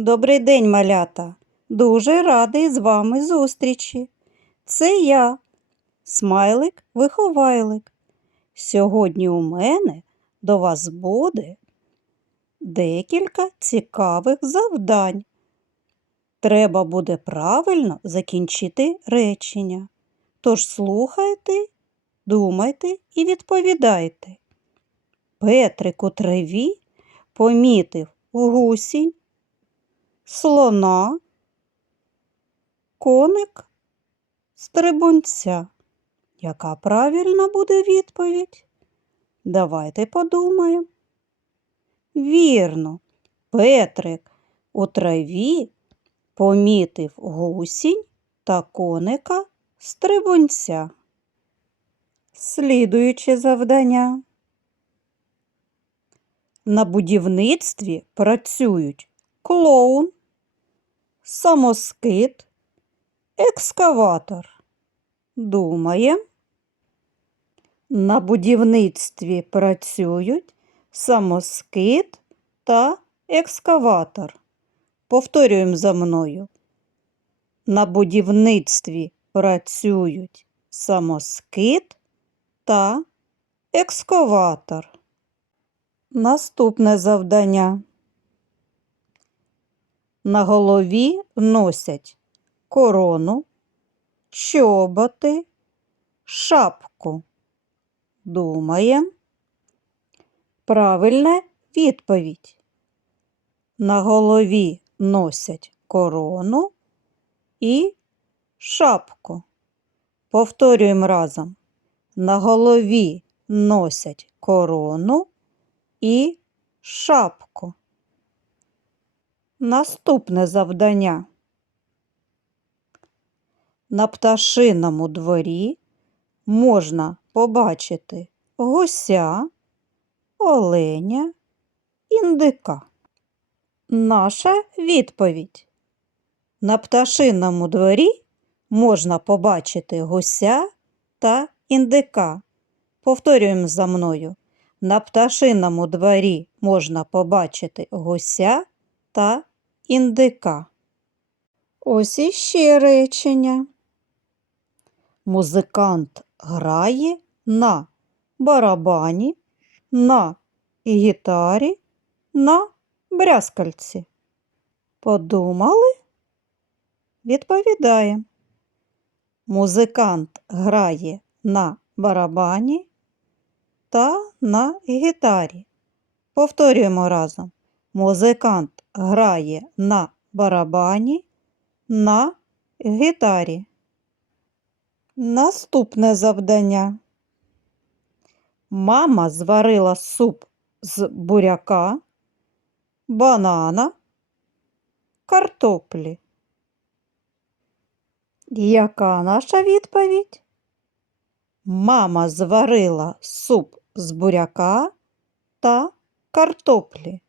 Добрий день, малята. Дуже радий з вами зустрічі. Це я, смайлик-виховайлик. Сьогодні у мене до вас буде декілька цікавих завдань. Треба буде правильно закінчити речення. Тож слухайте, думайте і відповідайте. Петрик у траві помітив гусінь, слона, коник, стрибунця. Яка правильна буде відповідь? Давайте подумаємо. Вірно, Петрик у траві помітив гусінь та коника стрибунця. Слідуюче завдання. На будівництві працюють клоун, самоскид, екскаватор. Думаємо. На будівництві працюють самоскид та екскаватор. Повторюємо за мною. На будівництві працюють самоскид та екскаватор. Наступне завдання. На голові носять корону, чоботи, шапку. Думаємо. Правильна відповідь. На голові носять корону і шапку. Повторюємо разом. На голові носять корону і шапку. Наступне завдання. На пташиному дворі можна побачити гуся, оленя, індика. Наша відповідь. На пташиному дворі можна побачити гуся та індика. Повторюємо за мною. На пташиному дворі можна побачити гуся та індика. Ось іще речення. Музикант грає на барабані, на гітарі, на брязкальці. Подумали? Відповідаємо. Музикант грає на барабані та на гітарі. Повторюємо разом. Музикант грає на барабані, на гітарі. Наступне завдання. Мама зварила суп з буряка, банана, картоплі. Яка наша відповідь? Мама зварила суп з буряка та картоплі.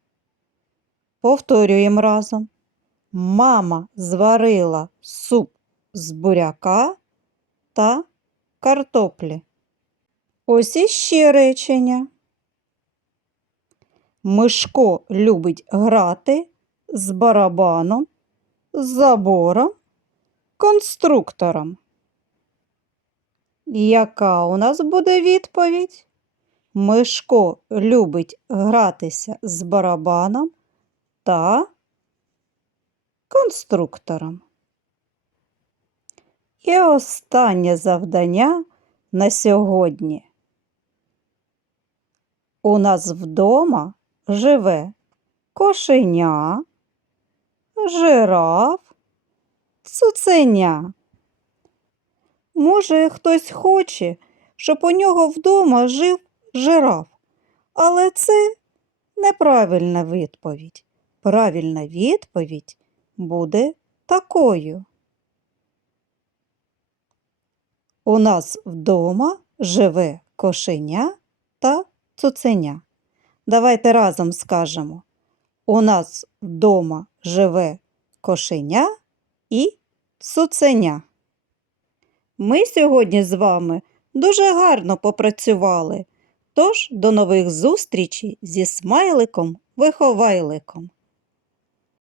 Повторюємо разом. Мама зварила суп з буряка та картоплі. Ось іще речення. Мишко любить грати з барабаном, забором, конструктором. Яка у нас буде відповідь? Мишко любить гратися з барабаном та конструктором. І останнє завдання на сьогодні. У нас вдома живе кошеня, жираф, цуценя. Може, хтось хоче, щоб у нього вдома жив жираф, але це неправильна відповідь. Правильна відповідь буде такою. У нас вдома живе кошеня та цуценя. Давайте разом скажемо. У нас вдома живе кошеня і цуценя. Ми сьогодні з вами дуже гарно попрацювали. Тож до нових зустрічей зі смайликом-виховайликом.